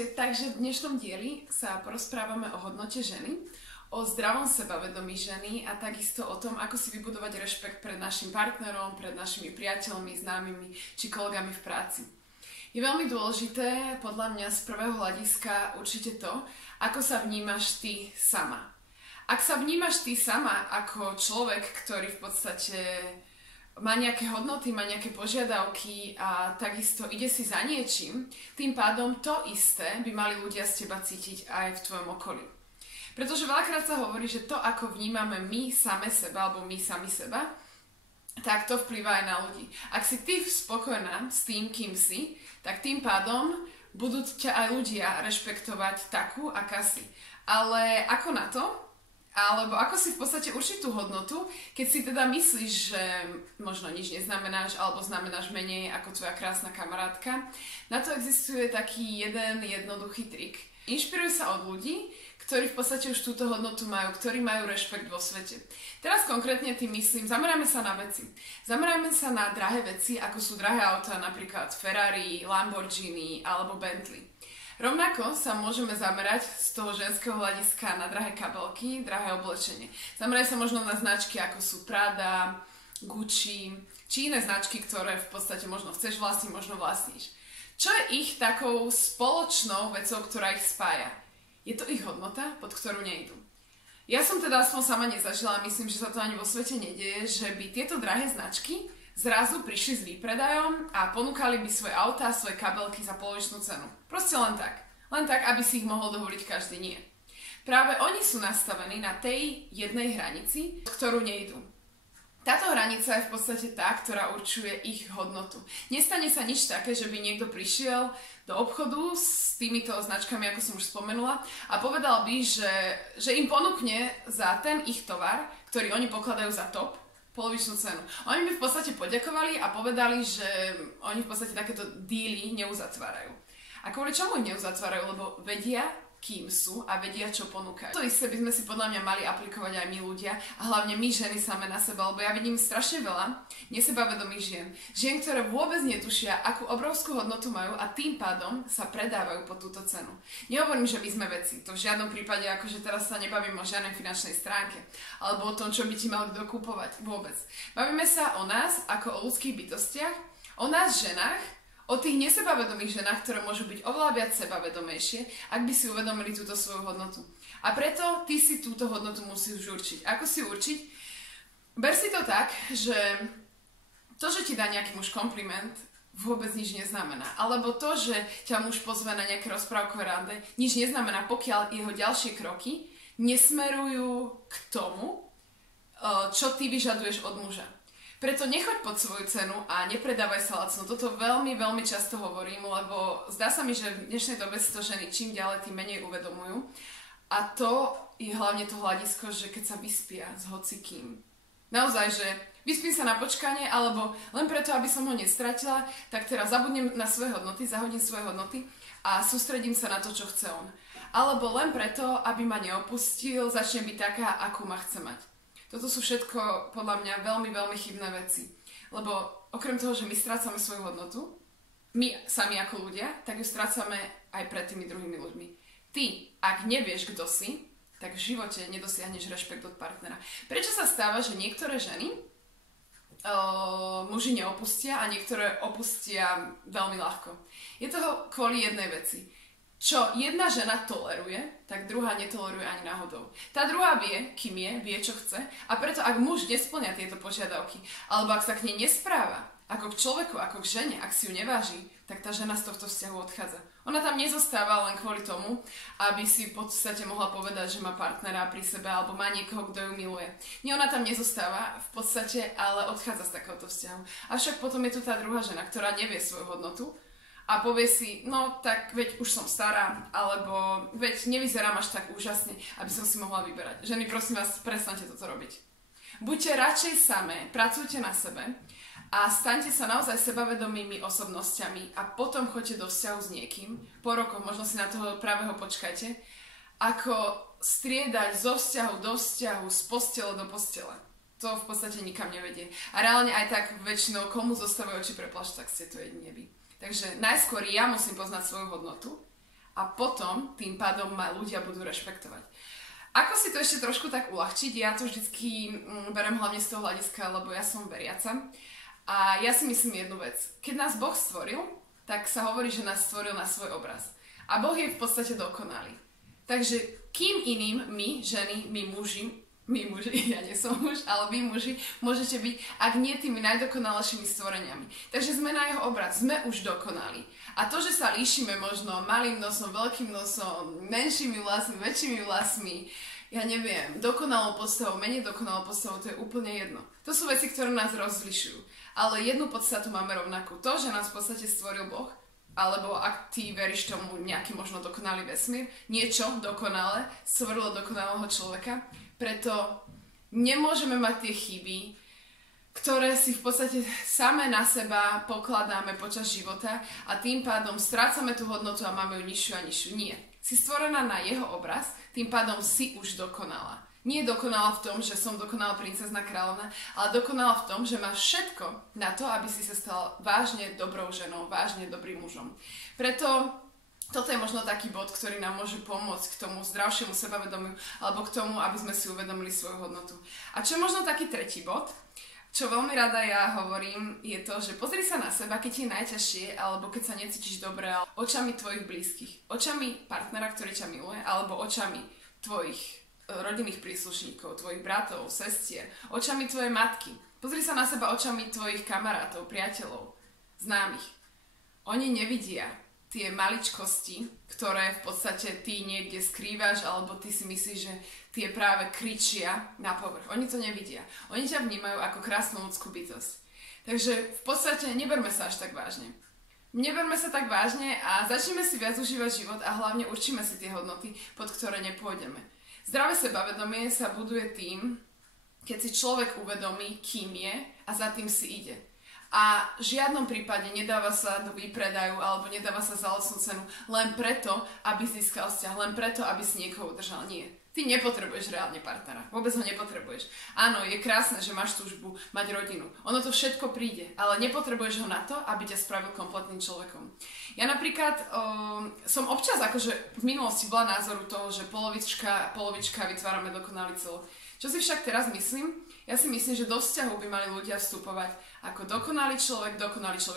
Ahojte, takže v dnešnom dieli sa porozprávame o hodnote ženy, o zdravom sebavedomí ženy a takisto o tom, ako si vybudovať rešpekt pred našim partnerom, pred našimi priateľmi, známymi či kolegami v práci. Je veľmi dôležité, podľa mňa z prvého hľadiska určite to, ako sa vnímaš ty sama. Ak sa vnímaš ty sama ako človek, ktorý v podstate má nejaké hodnoty, má nejaké požiadavky a takisto ide si za niečím, tým pádom to isté by mali ľudia z teba cítiť aj v tvojom okolí. Pretože veľakrát sa hovorí, že to, ako vnímame my same seba, alebo my sami seba, tak to vplýva aj na ľudí. Ak si ty spokojná s tým, kým si, tak tým pádom budú ťa aj ľudia rešpektovať takú, aká si. Ale ako na to? Alebo ako si v podstate určiť tú hodnotu, keď si teda myslíš, že možno nič neznamenáš, alebo znamenáš menej ako tvoja krásna kamarátka. Na to existuje taký jeden jednoduchý trik. Inšpiruj sa od ľudí, ktorí v podstate už túto hodnotu majú, ktorí majú rešpekt vo svete. Teraz konkrétne tým myslím, zamerajme sa na veci. Zamerajme sa na drahé veci, ako sú drahé autá, napríklad Ferrari, Lamborghini alebo Bentley. Rovnako sa môžeme zamerať z toho ženského hľadiska na drahé kabelky, drahé oblečenie. Zameraj sa možno na značky ako sú Prada, Gucci, či iné značky, ktoré v podstate možno chceš vlastniť, možno vlastníš. Čo je ich takou spoločnou vecou, ktorá ich spája? Je to ich hodnota, pod ktorú nejdu. Ja som teda aspoň sama nezažila, myslím, že sa to ani vo svete nedieje, že by tieto drahé značky zrazu prišli s výpredajom a ponúkali by svoje autá, svoje kabelky za polovičnú cenu. Proste len tak. Len tak, aby si ich mohol dovoliť každý nie. Práve oni sú nastavení na tej jednej hranici, ktorú nejdú. Táto hranica je v podstate tá, ktorá určuje ich hodnotu. Nestane sa nič také, že by niekto prišiel do obchodu s týmito značkami, ako som už spomenula, a povedal by, že im ponúkne za ten ich tovar, ktorý oni pokladajú za top, polovičnú cenu. Oni by v podstate poďakovali a povedali, že oni v podstate takéto díly neuzatvárajú. A kvôli čomu ich neuzatvárajú? Lebo vedia, kým sú a vedia, čo ponúkajú. To isté by sme si podľa mňa mali aplikovať aj my ľudia a hlavne my ženy same na seba, lebo ja vidím strašne veľa nesebavedomých žien. Žien, ktoré vôbec netušia, akú obrovskú hodnotu majú a tým pádom sa predávajú po túto cenu. Nehovorím, že my sme veci. To v žiadnom prípade, akože teraz sa nebavím o žiadnej finančnej stránke alebo o tom, čo by ti mal kto kúpovať. Vôbec. Bavíme sa o nás ako o ľudských bytostiach, o nás ženách, o tých nesebavedomých ženách, ktoré môžu byť oveľa viac sebavedomejšie, ak by si uvedomili túto svoju hodnotu. A preto ty si túto hodnotu musíš určiť. Ako si určiť? Ber si to tak, že to, že ti dá nejaký muž kompliment, vôbec nič neznamená. Alebo to, že ťa muž pozve na nejaké rozprávkové rande, nič neznamená, pokiaľ jeho ďalšie kroky nesmerujú k tomu, čo ty vyžaduješ od muža. Preto nechoď pod svoju cenu a nepredávaj sa lacno. Toto veľmi, veľmi často hovorím, lebo zdá sa mi, že v dnešnej dobe si to ženy čím ďalej, tým menej uvedomujú. A to je hlavne to hľadisko, že keď sa vyspia s hocikým. Naozaj, že vyspím sa na počkanie, alebo len preto, aby som ho nestratila, tak teraz zabudnem na svoje hodnoty, zahodím svoje hodnoty a sústredím sa na to, čo chce on. Alebo len preto, aby ma neopustil, začne byť taká, akú ma chce mať. Toto sú všetko podľa mňa veľmi, veľmi chybné veci. Lebo okrem toho, že my strácame svoju hodnotu, my sami ako ľudia, tak ju strácame aj pred tými druhými ľuďmi. Ty, ak nevieš, kto si, tak v živote nedosiahneš rešpekt od partnera. Prečo sa stáva, že niektoré ženy muži neopustia a niektoré opustia veľmi ľahko? Je to kvôli jednej veci. Čo jedna žena toleruje, tak druhá netoleruje ani náhodou. Tá druhá vie, kým je, vie, čo chce a preto ak muž nespĺňa tieto požiadavky, alebo ak sa k nej nespráva, ako k človeku, ako k žene, ak si ju neváži, tak tá žena z tohto vzťahu odchádza. Ona tam nezostáva len kvôli tomu, aby si v podstate mohla povedať, že má partnera pri sebe alebo má niekoho, kto ju miluje. Nie, ona tam nezostáva v podstate, ale odchádza z takéhoto vzťahu. Avšak potom je tu tá druhá žena, ktorá nevie svoju hodnotu, a povie si, no tak veď už som stará, alebo veď nevyzerám až tak úžasne, aby som si mohla vyberať. Ženy, prosím vás, prestaňte toto robiť. Buďte radšej samé, pracujte na sebe a staňte sa naozaj sebavedomými osobnosťami a potom choďte do vzťahu s niekým, po rokoch, možno si na toho pravého počkajte, ako striedať zo vzťahu do vzťahu, z postele do postele. To v podstate nikam nevedie. A reálne aj tak väčšinou, komu zostávajú oči pre plášť, tak ste to jedine vy. Takže najskôr ja musím poznať svoju hodnotu A potom tým pádom ma ľudia budú rešpektovať. Ako si to ešte trošku tak uľahčiť? Ja to vždycky berem hlavne z toho hľadiska, lebo ja som veriaca. A ja si myslím jednu vec. Keď nás Boh stvoril, tak sa hovorí, že nás stvoril na svoj obraz. A Boh je v podstate dokonalý. Takže kým iným my, ženy, my muži, ja nie som muž, ale vy muži, môžete byť, ak nie tými najdokonalejšími stvoreniami. Takže sme na jeho obraz, sme už dokonali. A to, že sa líšime možno malým nosom, veľkým nosom, menšími vlasmi, väčšími vlasmi, ja neviem, dokonalou postavou, menej dokonalou postavou, to je úplne jedno. To sú veci, ktoré nás rozlišujú. Ale jednu podstatu máme rovnakú. To, že nás v podstate stvoril Boh, alebo ak ty veríš tomu nejaký možno dokonalý vesmír, niečo dokonalé stvorilo dokonalého človeka, preto nemôžeme mať tie chyby, ktoré si v podstate samé na seba pokladáme počas života a tým pádom strácame tú hodnotu a máme ju nižšiu a nižšiu. Nie. Si stvorená na jeho obraz, tým pádom si už dokonala. Nie dokonala v tom, že som dokonalá princezna kráľovna, ale dokonala v tom, že máš všetko na to, aby si sa stala vážne dobrou ženou, vážne dobrým mužom. Preto toto je možno taký bod, ktorý nám môže pomôcť k tomu zdravšiemu sebavedomiu alebo k tomu, aby sme si uvedomili svoju hodnotu. A čo je možno taký tretí bod, čo veľmi rada ja hovorím, je to, že pozri sa na seba, keď ti je najťažšie alebo keď sa necítiš dobre, očami tvojich blízkych, očami partnera, ktorý ťa miluje, alebo očami tvojich rodinných príslušníkov, tvojich bratov, sestier, očami tvojej matky. Pozri sa na seba očami tvojich kamarátov, priateľov, známych. Oni nevidia tie maličkosti, ktoré v podstate ty niekde skrývaš, alebo ty si myslíš, že tie práve kričia na povrch. Oni to nevidia. Oni ťa vnímajú ako krásnu ľudskú bytosť. Takže v podstate neberme sa až tak vážne. Neberme sa tak vážne a začneme si viac užívať život a hlavne určíme si tie hodnoty, pod ktoré nepôjdeme. Zdravé sebavedomie sa buduje tým, keď si človek uvedomí, kým je a za tým si ide. A v žiadnom prípade nedáva sa do výpredaju alebo nedáva sa za lacnú cenu len preto, aby získal vzťah, len preto, aby si niekoho udržal. Nie. Ty nepotrebuješ reálne partnera. Vôbec ho nepotrebuješ. Áno, je krásne, že máš túžbu mať rodinu. Ono to všetko príde, ale nepotrebuješ ho na to, aby ťa spravil kompletným človekom. Ja napríklad som občas akože v minulosti bola názoru toho, že polovička vytvárame dokonalý celok. Čo si však teraz myslím? Ja si myslím, že do vzťahu by mali ľudia vstupovať ako dokonalý človek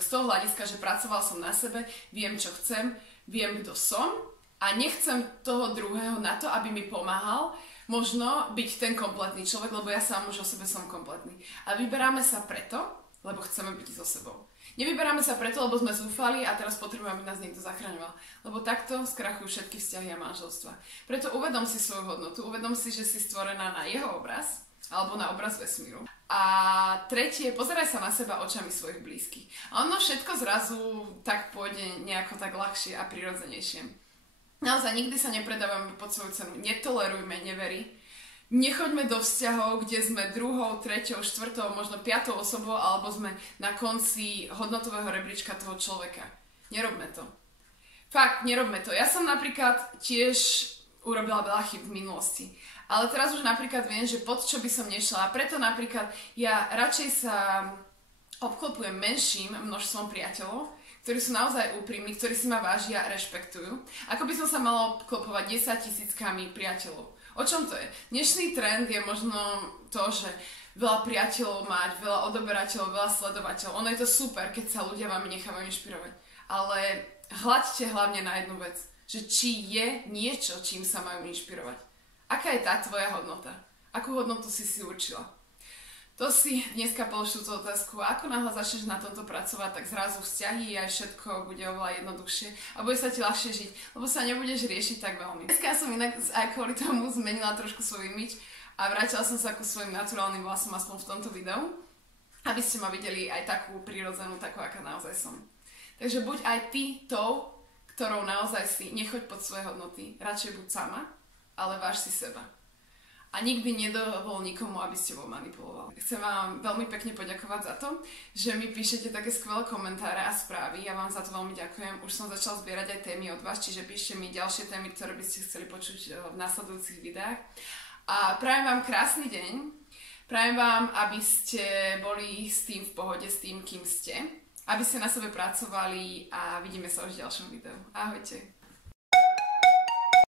z toho hľadiska, že pracoval som na sebe, viem, čo chcem, viem, kto som a nechcem toho druhého na to, aby mi pomáhal možno byť ten kompletný človek, lebo ja sám už o sebe som kompletný. A vyberáme sa preto, lebo chceme byť so sebou. Nevyberáme sa preto, lebo sme zúfali a teraz potrebujeme, aby nás niekto zachraňoval. Lebo takto skrachujú všetky vzťahy a manželstva. Preto uvedom si svoju hodnotu, uvedom si, že si stvorená na jeho obraz, alebo na obraz vesmíru. A tretie, pozeraj sa na seba očami svojich blízkych. A ono všetko zrazu tak pôjde nejako tak ľahšie a prirodzenejšie. Naozaj nikdy sa nepredávame pod svoju cenu. Netolerujme nevery. Nechoďme do vzťahov, kde sme druhou, treťou, štvrtou, možno piatou osobou, alebo sme na konci hodnotového rebríčka toho človeka. Nerobme to. Fakt, nerobme to. Ja som napríklad tiež urobila veľa chyb v minulosti. Ale teraz už napríklad viem, že pod čo by som nešla. A preto napríklad ja radšej sa obklopujem menším množstvom priateľov, ktorí sú naozaj úprimní, ktorí si ma vážia a rešpektujú, ako by som sa mala obklopovať 10 000 priateľov. O čom to je? Dnešný trend je možno to, že veľa priateľov mať, veľa odoberateľov, veľa sledovateľov. Ono je to super, keď sa ľudia vami nechávajú inšpirovať. Ale hľaďte hlavne na jednu vec, že či je niečo, čím sa majú inšpirovať. Aká je tá tvoja hodnota? Akú hodnotu si určila? To si dneska polož túto otázku. Ako náhle začneš na tomto pracovať, tak zrazu vzťahy aj všetko bude oveľa jednoduchšie a bude sa ti ľahšie žiť, lebo sa nebudeš riešiť tak veľmi. Dneska som inak aj kvôli tomu zmenila trošku svoj imidž a vrátila som sa ku svojim naturálnym vlasom aspoň v tomto videu, aby ste ma videli aj takú prirodzenú, takú, aká naozaj som. Takže buď aj ty tou, ktorou naozaj si, nechoď pod svoje hodnoty, radšej buď sama, ale váž si seba. A nikdy nedovol nikomu, aby ste bol manipuloval. Chcem vám veľmi pekne poďakovať za to, že mi píšete také skvelé komentáre a správy. Ja vám za to veľmi ďakujem. Už som začala zbierať aj témy od vás, čiže píšte mi ďalšie témy, ktoré by ste chceli počuť v nasledujúcich videách. A prajem vám krásny deň. Prajem vám, aby ste boli s tým v pohode, s tým, kým ste. Aby ste na sebe pracovali a vidíme sa už v ďalšom videu. Ahojte.